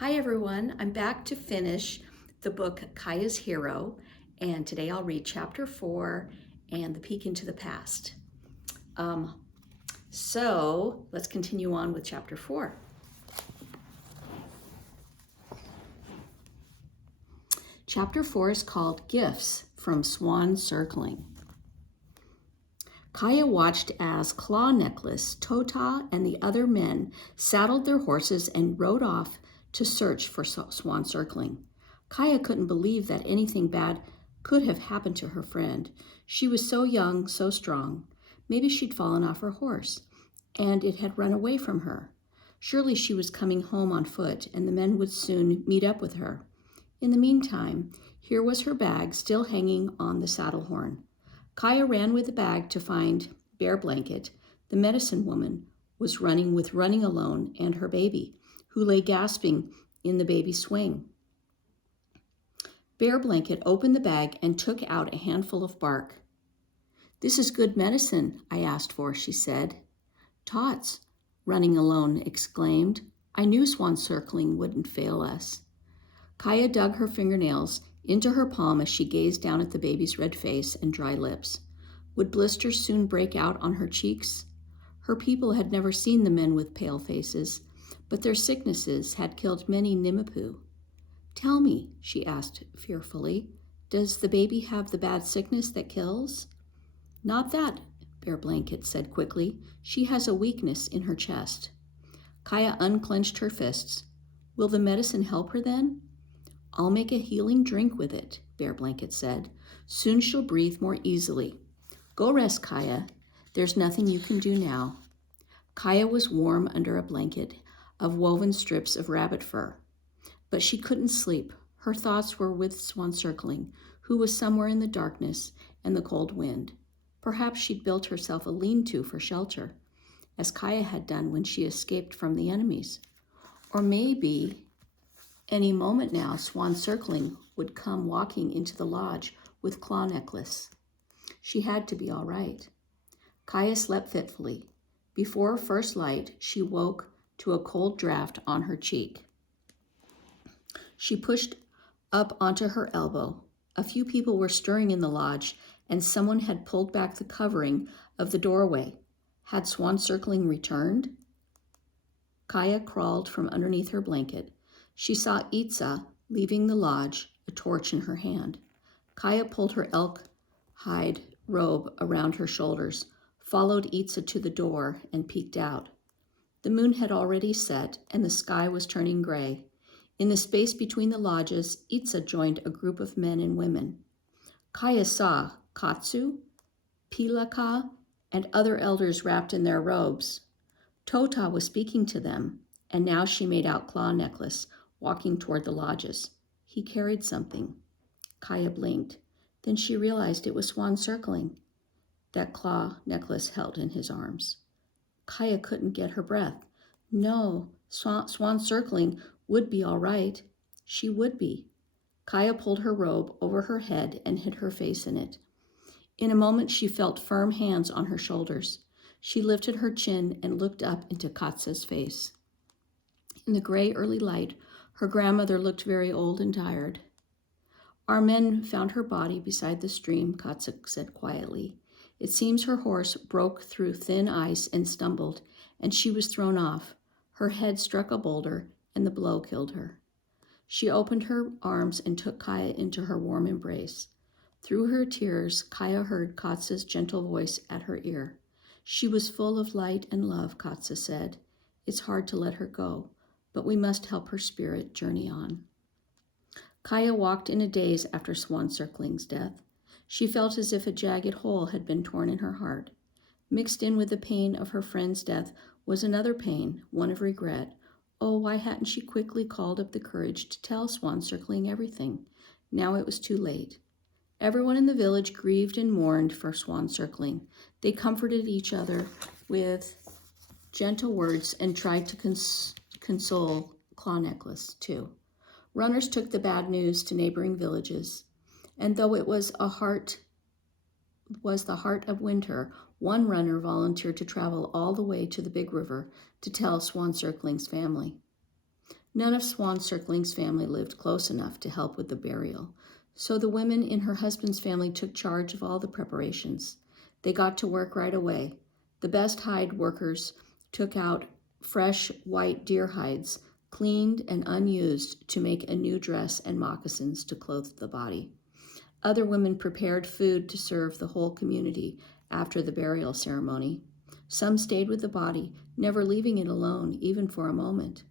Hi everyone, I'm back to finish the book Kaya's Hero, and today I'll read chapter 4 and the peek into the past. So let's continue on with chapter 4. Chapter 4 is called Gifts from Swan Circling. Kaya watched as Claw Necklace, Tota, and the other men saddled their horses and rode off to search for Swan Circling. Kaya couldn't believe that anything bad could have happened to her friend. She was so young, so strong. Maybe she'd fallen off her horse, and it had run away from her. Surely she was coming home on foot, and the men would soon meet up with her. In the meantime, here was her bag still hanging on the saddle horn. Kaya ran with the bag to find Bear Blanket. The medicine woman was running alone, and her baby, who lay gasping in the baby swing. Bear Blanket opened the bag and took out a handful of bark. "This is good medicine I asked for," she said. "Tots," Running Alone exclaimed. "I knew Swan Circling wouldn't fail us." Kaya dug her fingernails into her palm as she gazed down at the baby's red face and dry lips. Would blisters soon break out on her cheeks? Her people had never seen the men with pale faces, but their sicknesses had killed many Nimipu. "Tell me," she asked fearfully, "does the baby have the bad sickness that kills?" "Not that," Bear Blanket said quickly. "She has a weakness in her chest." Kaya unclenched her fists. "Will the medicine help her then?" "I'll make a healing drink with it," Bear Blanket said. "Soon she'll breathe more easily. Go rest, Kaya. There's nothing you can do now." Kaya was warm under a blanket of woven strips of rabbit fur. But she couldn't sleep. Her thoughts were with Swan Circling, who was somewhere in the darkness and the cold wind. Perhaps she'd built herself a lean-to for shelter, as Kaya had done when she escaped from the enemies. Or maybe any moment now, Swan Circling would come walking into the lodge with Claw Necklace. She had to be all right. Kaya slept fitfully. Before first light, she woke to a cold draft on her cheek. She pushed up onto her elbow. A few people were stirring in the lodge, and someone had pulled back the covering of the doorway. Had Swan Circling returned? Kaya crawled from underneath her blanket. She saw Itza leaving the lodge, a torch in her hand. Kaya pulled her elk hide robe around her shoulders, followed Itza to the door, and peeked out. The moon had already set, and the sky was turning gray. In the space between the lodges, Itza joined a group of men and women. Kaya saw Katsu, Pilaka, and other elders wrapped in their robes. Tota was speaking to them, and now she made out Claw Necklace walking toward the lodges. He carried something. Kaya blinked. Then she realized it was Swan Circling that Claw Necklace held in his arms. Kaya couldn't get her breath. No, Swan Circling would be all right. She would be. Kaya pulled her robe over her head and hid her face in it. In a moment, she felt firm hands on her shoulders. She lifted her chin and looked up into Katsa's face. In the gray early light, her grandmother looked very old and tired. "Our men found her body beside the stream," Katsa said quietly. "It seems her horse broke through thin ice and stumbled, and she was thrown off. Her head struck a boulder, and the blow killed her." She opened her arms and took Kaya into her warm embrace. Through her tears, Kaya heard Katsa's gentle voice at her ear. "She was full of light and love," Katsa said. "It's hard to let her go, but we must help her spirit journey on." Kaya walked in a daze after Swan Circling's death. She felt as if a jagged hole had been torn in her heart. Mixed in with the pain of her friend's death was another pain, one of regret. Oh, why hadn't she quickly called up the courage to tell Swan Circling everything? Now it was too late. Everyone in the village grieved and mourned for Swan Circling. They comforted each other with gentle words and tried to console Claw Necklace, too. Runners took the bad news to neighboring villages, and though it was the heart of winter, one runner volunteered to travel all the way to the big river to tell Swan Circling's family. None of Swan Circling's family lived close enough to help with the burial, so the women in her husband's family took charge of all the preparations. They got to work right away. The best hide workers took out fresh white deer hides, cleaned and unused, to make a new dress and moccasins to clothe the body. Other women prepared food to serve the whole community after the burial ceremony. Some stayed with the body, never leaving it alone, even for a moment.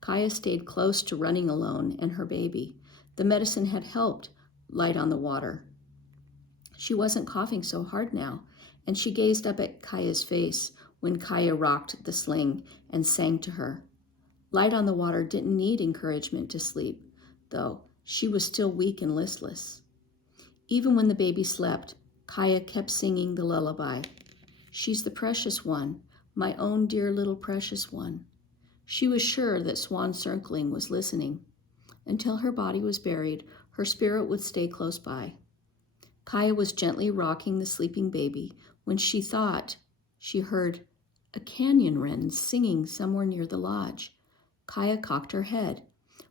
Kaya stayed close to Running Alone and her baby. The medicine had helped light on the water. She wasn't coughing so hard now, and she gazed up at Kaya's face when Kaya rocked the sling and sang to her. Light on the Water didn't need encouragement to sleep, though. She was still weak and listless. Even when the baby slept, Kaya kept singing the lullaby. She's the precious one, my own dear little precious one. She was sure that Swan Circling was listening. Until her body was buried, her spirit would stay close by. Kaya was gently rocking the sleeping baby when she thought she heard a canyon wren singing somewhere near the lodge. Kaya cocked her head.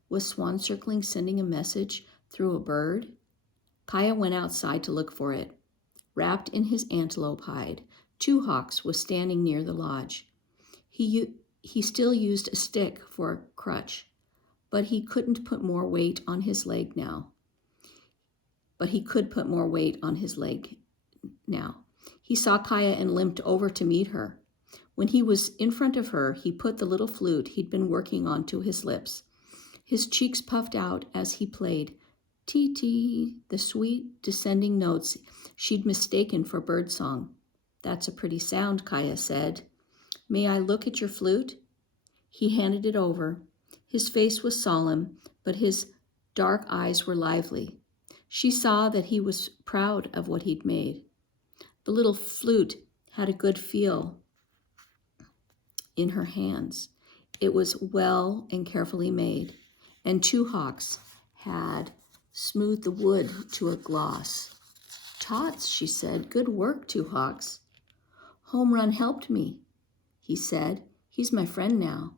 Was Swan Circling sending a message through a bird? Kaya went outside to look for it. Wrapped in his antelope hide, Two Hawks was standing near the lodge. He still used a stick for a crutch, but he couldn't put more weight on his leg now. He saw Kaya and limped over to meet her. When he was in front of her, he put the little flute he'd been working on to his lips. His cheeks puffed out as he played, tee-tee, the sweet, descending notes she'd mistaken for birdsong. That's a pretty sound, Kaya said. May I look at your flute? He handed it over. His face was solemn, but his dark eyes were lively. She saw that he was proud of what he'd made. The little flute had a good feel in her hands. It was well and carefully made, and Two Hawks had smoothed the wood to a gloss. Tots, she said. Good work, Two Hawks. Home Run helped me, he said. He's my friend now.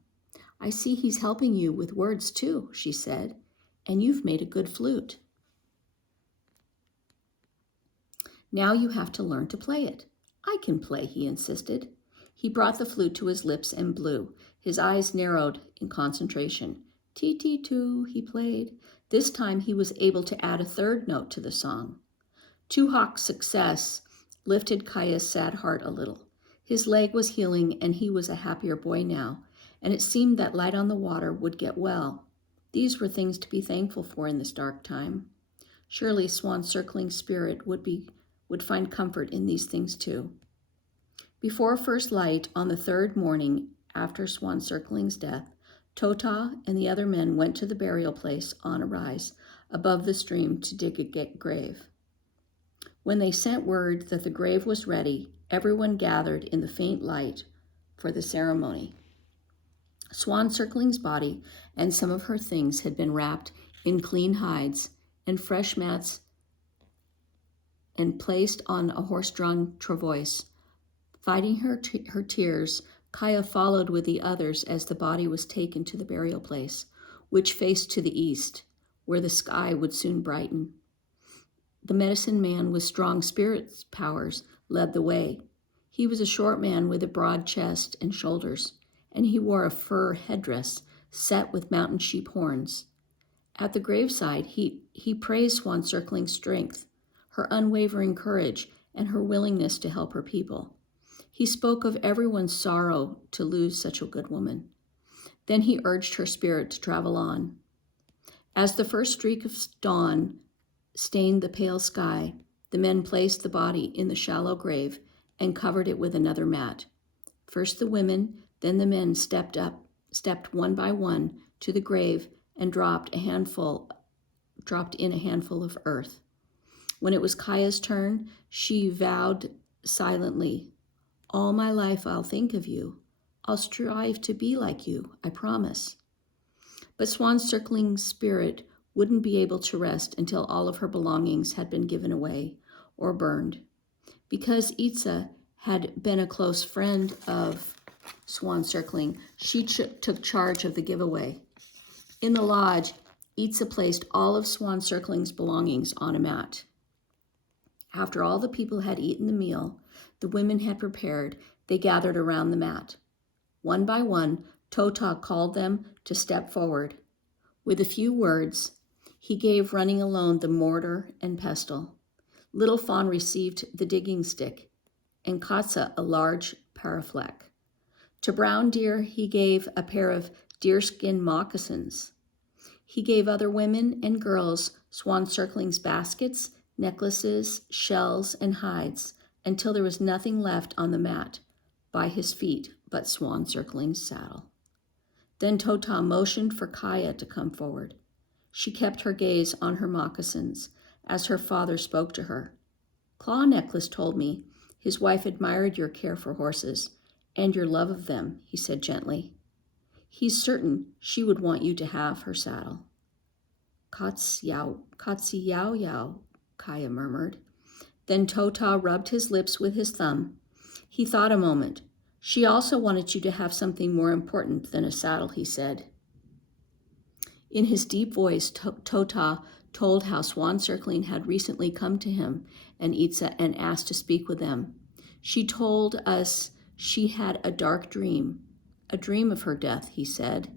I see he's helping you with words too, she said, and you've made a good flute. Now you have to learn to play it. I can play, he insisted. He brought the flute to his lips and blew. His eyes narrowed in concentration. Tee-tee-too, he played. This time he was able to add a third note to the song. Two Hawks' success lifted Kaya's sad heart a little. His leg was healing, and he was a happier boy now, and it seemed that Light on the Water would get well. These were things to be thankful for in this dark time. Surely Swan Circling's spirit would find comfort in these things too. Before first light on the third morning after Swan Circling's death, Tota and the other men went to the burial place on a rise above the stream to dig a grave. When they sent word that the grave was ready, everyone gathered in the faint light for the ceremony. Swan Circling's body and some of her things had been wrapped in clean hides and fresh mats and placed on a horse-drawn travois. Fighting her tears, Kaya followed with the others as the body was taken to the burial place, which faced to the east, where the sky would soon brighten. The medicine man with strong spirit powers led the way. He was a short man with a broad chest and shoulders, and he wore a fur headdress set with mountain sheep horns. At the graveside, he praised Swan Circling's strength, her unwavering courage, and her willingness to help her people. He spoke of everyone's sorrow to lose such a good woman. Then he urged her spirit to travel on. As the first streak of dawn stained the pale sky, the men placed the body in the shallow grave and covered it with another mat. First the women, then the men stepped one by one to the grave and dropped in a handful of earth. When it was Kaya's turn, she vowed silently, all my life I'll think of you. I'll strive to be like you, I promise. But Swan Circling's spirit wouldn't be able to rest until all of her belongings had been given away or burned. Because Itza had been a close friend of Swan Circling, she took charge of the giveaway. In the lodge, Itza placed all of Swan Circling's belongings on a mat. After all the people had eaten the meal the women had prepared, they gathered around the mat. One by one, Tota called them to step forward. With a few words, he gave Running Alone the mortar and pestle. Little Fawn received the digging stick, and Katsa a large parafleck. To Brown Deer he gave a pair of deerskin moccasins. He gave other women and girls Swan Circling's baskets, necklaces, shells, and hides, until there was nothing left on the mat by his feet but Swan Circling's saddle. Then Tota motioned for Kaya to come forward. She kept her gaze on her moccasins as her father spoke to her. Claw Necklace told me his wife admired your care for horses and your love of them, he said gently. He's certain she would want you to have her saddle. Katsi yow yow, Kaya murmured. Then Tota rubbed his lips with his thumb. He thought a moment. She also wanted you to have something more important than a saddle, he said. In his deep voice, Tota told how Swan Circling had recently come to him and Itza and asked to speak with them. She told us she had a dark dream, a dream of her death, he said.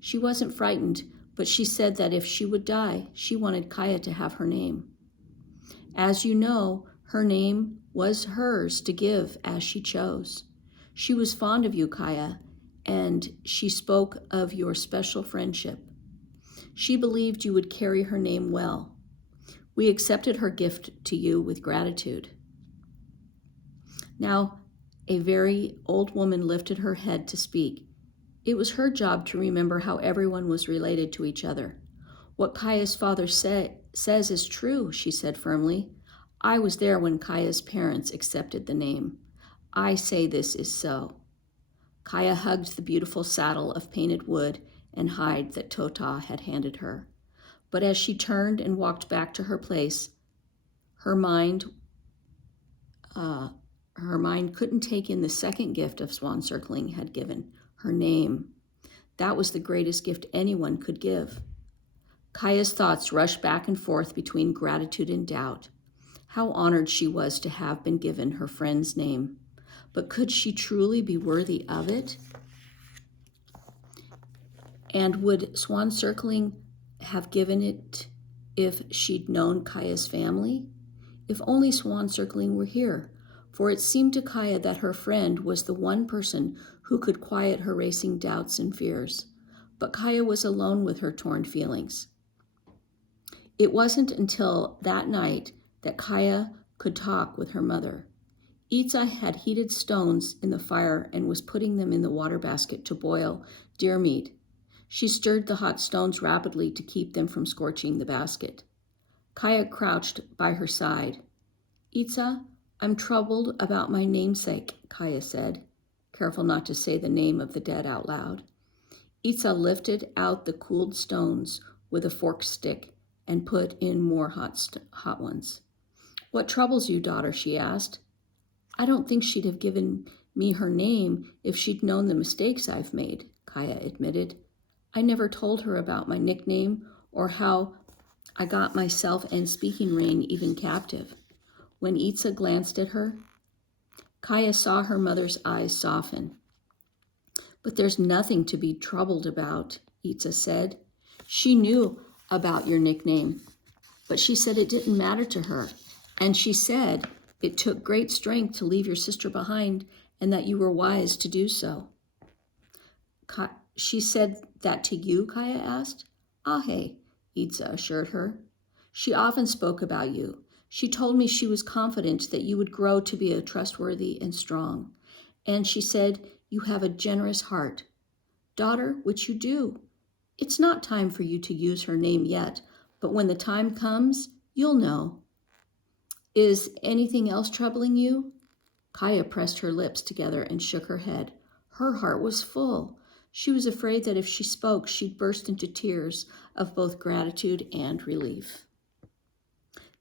She wasn't frightened, but she said that if she would die, she wanted Kaya to have her name. As you know, her name was hers to give as she chose. She was fond of you, Kaya, and she spoke of your special friendship. She believed you would carry her name well. We accepted her gift to you with gratitude. Now, a very old woman lifted her head to speak. It was her job to remember how everyone was related to each other. What Kaya's father says is true, she said firmly. I was there when Kaya's parents accepted the name. I say this is so. Kaya hugged the beautiful saddle of painted wood and hide that Tota had handed her. But as she turned and walked back to her place, her mind couldn't take in the second gift of Swan Circling had given, her name. That was the greatest gift anyone could give. Kaya's thoughts rushed back and forth between gratitude and doubt. How honored she was to have been given her friend's name. But could she truly be worthy of it? And would Swan Circling have given it if she'd known Kaya's family? If only Swan Circling were here, for it seemed to Kaya that her friend was the one person who could quiet her racing doubts and fears. But Kaya was alone with her torn feelings. It wasn't until that night that Kaya could talk with her mother. Itza had heated stones in the fire and was putting them in the water basket to boil deer meat. She stirred the hot stones rapidly to keep them from scorching the basket. Kaya crouched by her side. Itza, I'm troubled about my namesake, Kaya said, careful not to say the name of the dead out loud. Itza lifted out the cooled stones with a forked stick and put in more hot ones. What troubles you, daughter? She asked. I don't think she'd have given me her name if she'd known the mistakes I've made, Kaya admitted. I never told her about my nickname or how I got myself and Speaking Rain even captive. When Itza glanced at her, Kaya saw her mother's eyes soften. But there's nothing to be troubled about, Itza said. She knew about your nickname, but she said it didn't matter to her. And she said it took great strength to leave your sister behind and that you were wise to do so. She said that to you, Kaya asked. Hey, Itza assured her. She often spoke about you. She told me she was confident that you would grow to be a trustworthy and strong. And she said you have a generous heart. Daughter, which you do. It's not time for you to use her name yet, but when the time comes, you'll know. Is anything else troubling you? Kaya pressed her lips together and shook her head. Her heart was full. She was afraid that if she spoke, she'd burst into tears of both gratitude and relief.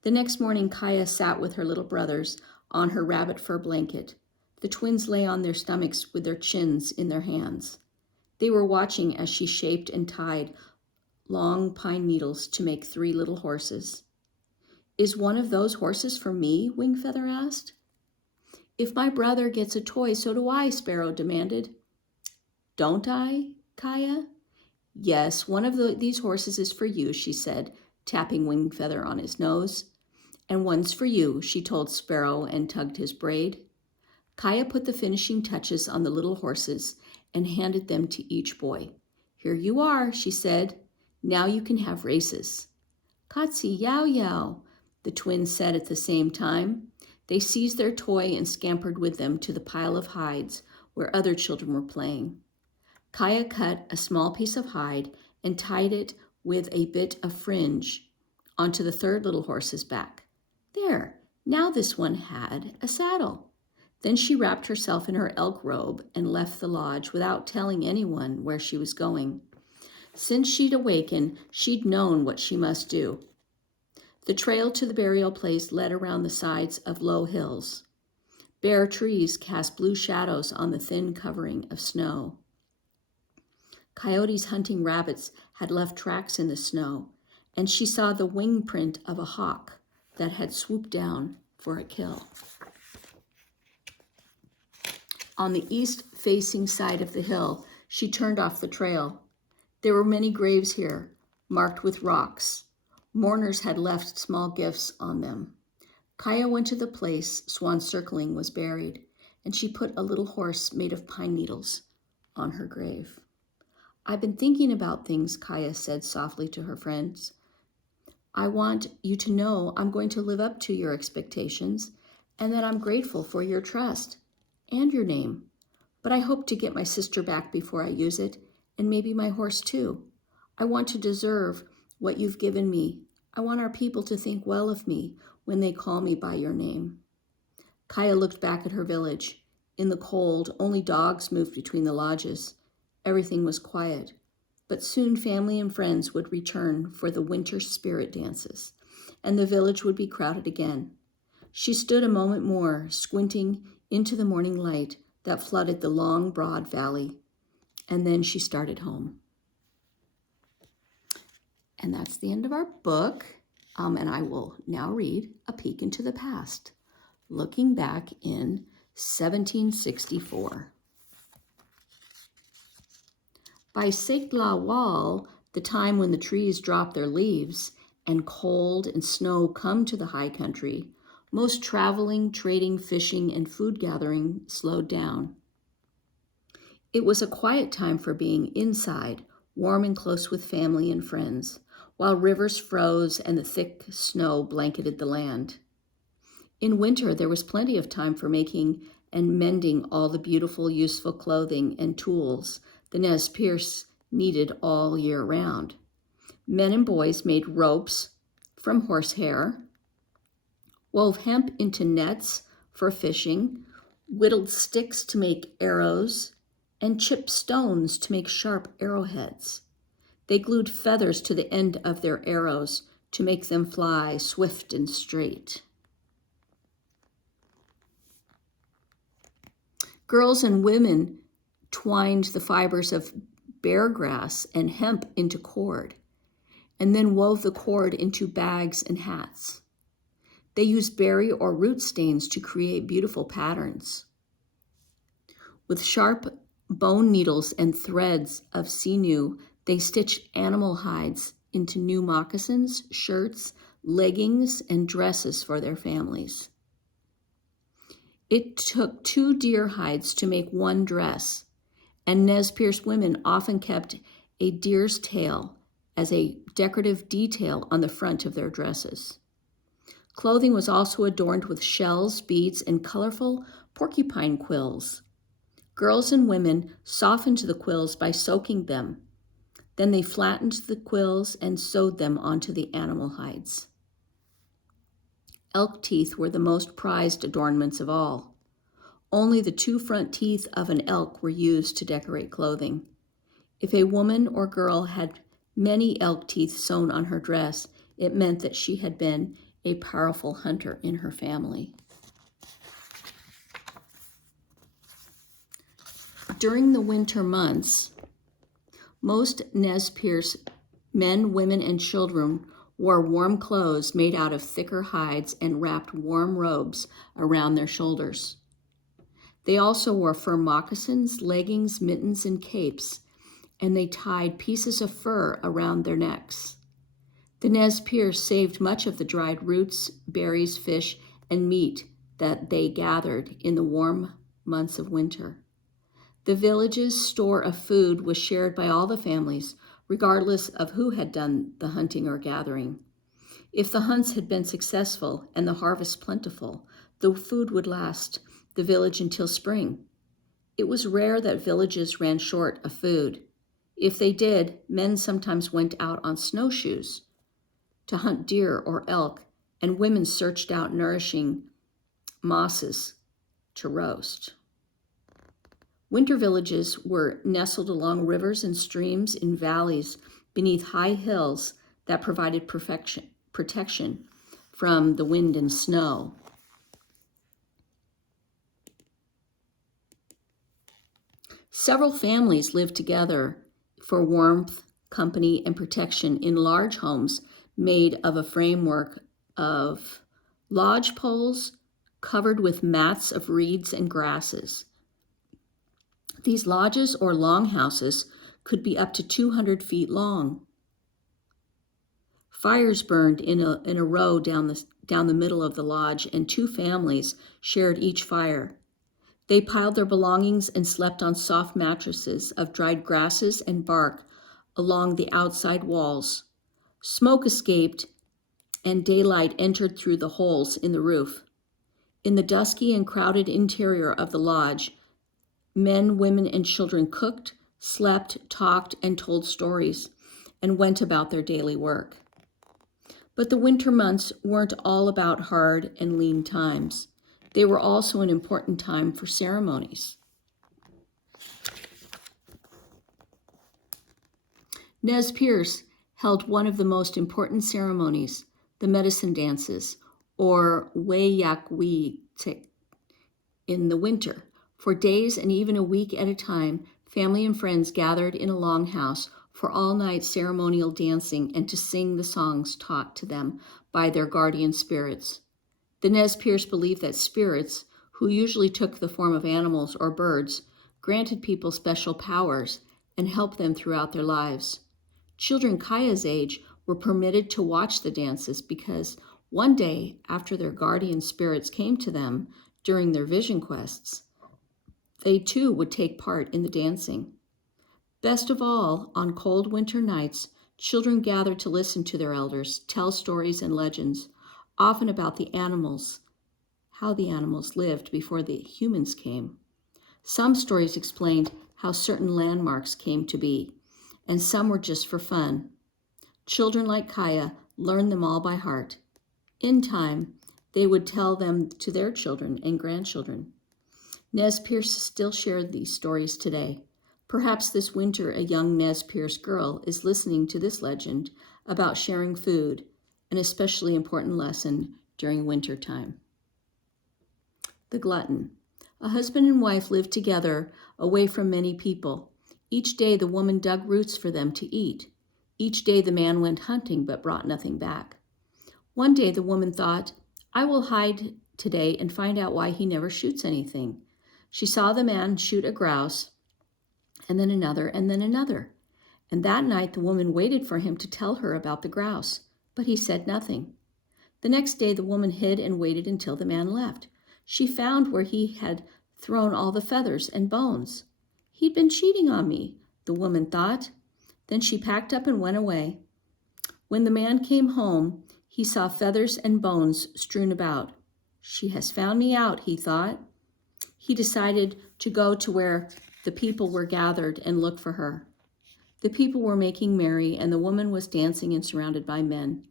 The next morning, Kaya sat with her little brothers on her rabbit fur blanket. The twins lay on their stomachs with their chins in their hands. They were watching as she shaped and tied long pine needles to make 3 little horses. Is one of those horses for me? Wingfeather asked. If my brother gets a toy, so do I, Sparrow demanded. Don't I, Kaya? Yes, one of these horses is for you, she said, tapping Wingfeather on his nose. And one's for you, she told Sparrow and tugged his braid. Kaya put the finishing touches on the little horses and handed them to each boy. Here you are, she said. Now you can have races. Katsi, yow, yow, the twins said at the same time. They seized their toy and scampered with them to the pile of hides where other children were playing. Kaya cut a small piece of hide and tied it with a bit of fringe onto the 3rd little horse's back. There, now this one had a saddle. Then she wrapped herself in her elk robe and left the lodge without telling anyone where she was going. Since she'd awakened, she'd known what she must do. The trail to the burial place led around the sides of low hills. Bare trees cast blue shadows on the thin covering of snow. Coyotes hunting rabbits had left tracks in the snow, and she saw the wing print of a hawk that had swooped down for a kill. On the east-facing side of the hill, she turned off the trail. There were many graves here, marked with rocks. Mourners had left small gifts on them. Kaya went to the place Swan Circling was buried, and she put a little horse made of pine needles on her grave. I've been thinking about things, Kaya said softly to her friends. I want you to know I'm going to live up to your expectations and that I'm grateful for your trust and your name. But I hope to get my sister back before I use it, and maybe my horse too. I want to deserve what you've given me. I want our people to think well of me when they call me by your name. Kaya looked back at her village. In the cold, only dogs moved between the lodges. Everything was quiet, but soon family and friends would return for the winter spirit dances, and the village would be crowded again. She stood a moment more, squinting into the morning light that flooded the long, broad valley, and then she started home. And that's the end of our book, and I will now read A Peek into the Past, looking back in 1764. By Seiklawal, the time when the trees drop their leaves and cold and snow come to the high country, most traveling, trading, fishing, and food gathering slowed down. It was a quiet time for being inside, warm and close with family and friends, while rivers froze and the thick snow blanketed the land. In winter, there was plenty of time for making and mending all the beautiful, useful clothing and tools the Nez Perce needed all year round. Men and boys made ropes from horsehair, wove hemp into nets for fishing, whittled sticks to make arrows, and chipped stones to make sharp arrowheads. They glued feathers to the end of their arrows to make them fly swift and straight. Girls and women twined the fibers of bear grass and hemp into cord, and then wove the cord into bags and hats. They used berry or root stains to create beautiful patterns. With sharp bone needles and threads of sinew, they stitched animal hides into new moccasins, shirts, leggings, and dresses for their families. It took 2 deer hides to make one dress, and Nez Perce women often kept a deer's tail as a decorative detail on the front of their dresses. Clothing was also adorned with shells, beads, and colorful porcupine quills. Girls and women softened the quills by soaking them. Then they flattened the quills and sewed them onto the animal hides. Elk teeth were the most prized adornments of all. Only the 2 front teeth of an elk were used to decorate clothing. If a woman or girl had many elk teeth sewn on her dress, it meant that she had been a powerful hunter in her family. During the winter months, most Nez Perce Men, women, and children wore warm clothes made out of thicker hides and wrapped warm robes around their shoulders. They also wore fur moccasins, leggings, mittens, and capes, and they tied pieces of fur around their necks. The Nez Perce saved much of the dried roots, berries, fish, and meat that they gathered in the warm months of winter. The village's store of food was shared by all the families, regardless of who had done the hunting or gathering. If the hunts had been successful and the harvest plentiful, the food would last the village until spring. It was rare that villages ran short of food. If they did, men sometimes went out on snowshoes to hunt deer or elk, and women searched out nourishing mosses to roast. Winter villages were nestled along rivers and streams in valleys beneath high hills that provided protection from the wind and snow. Several families lived together for warmth, company, and protection in large homes made of a framework of lodge poles covered with mats of reeds and grasses. These lodges or longhouses could be up to 200 feet long. Fires burned in a row down the middle of the lodge, and two families shared each fire. They piled their belongings and slept on soft mattresses of dried grasses and bark along the outside walls. Smoke escaped and daylight entered through the holes in the roof. In the dusky and crowded interior of the lodge, men, women, and children cooked, slept, talked, and told stories, and went about their daily work. But the winter months weren't all about hard and lean times. They were also an important time for ceremonies. Nez Perce held one of the most important ceremonies, the medicine dances, or Weyakweetik, in the winter. For days and even a week at a time, family and friends gathered in a longhouse for all-night ceremonial dancing and to sing the songs taught to them by their guardian spirits. The Nez Perce believed that spirits, who usually took the form of animals or birds, granted people special powers and helped them throughout their lives. Children Kaya's age were permitted to watch the dances because one day, after their guardian spirits came to them during their vision quests, they too would take part in the dancing. Best of all, on cold winter nights, children gathered to listen to their elders tell stories and legends, often about the animals, how the animals lived before the humans came. Some stories explained how certain landmarks came to be, and some were just for fun. Children like Kaya learned them all by heart. In time, they would tell them to their children and grandchildren. Nez Perce still shared these stories today. Perhaps this winter a young Nez Perce girl is listening to this legend about sharing food, an especially important lesson during winter time. The glutton. A husband and wife lived together away from many people. Each day the woman dug roots for them to eat. Each day the man went hunting but brought nothing back. One day the woman thought, I will hide today and find out why he never shoots anything. She saw the man shoot a grouse, and then another, and then another. And that night the woman waited for him to tell her about the grouse, but he said nothing. The next day the woman hid and waited until the man left. She found where he had thrown all the feathers and bones. He'd been cheating on me, the woman thought. Then she packed up and went away. When the man came home, he saw feathers and bones strewn about. She has found me out, he thought. He decided to go to where the people were gathered and look for her. The people were making merry, and the woman was dancing and surrounded by men.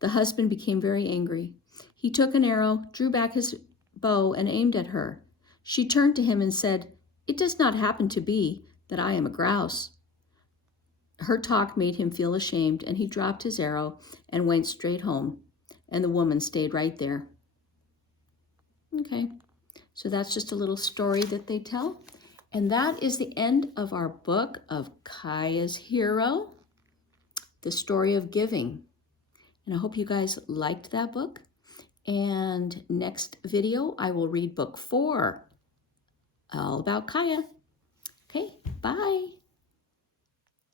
The husband became very angry. He took an arrow, drew back his bow, and aimed at her. She turned to him and said, It does not happen to be that I am a grouse. Her talk made him feel ashamed, and he dropped his arrow and went straight home, and the woman stayed right there. Okay, so that's just a little story that they tell. And that is the end of our book of Kaya's Hero. The Story of Giving. And I hope you guys liked that book. And next video, I will read book 4, all about Kaya. Okay, bye.